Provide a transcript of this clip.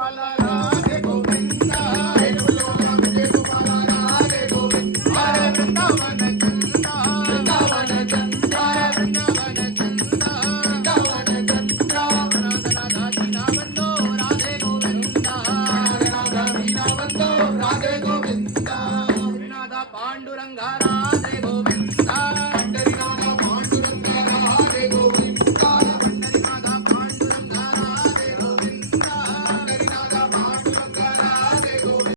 गोपाला राधे गोविंद विजय गोपाला राधे गोविंद हरे वृंदावन चंदा वृंदावन चंदा वृंदावन चंदा वृंदावन चंदा राधा दीना बंदो राधे गोविंदा राधा दीना बंदो राधे गोविंदा विनादा पांडुरंगा राधे गोविंद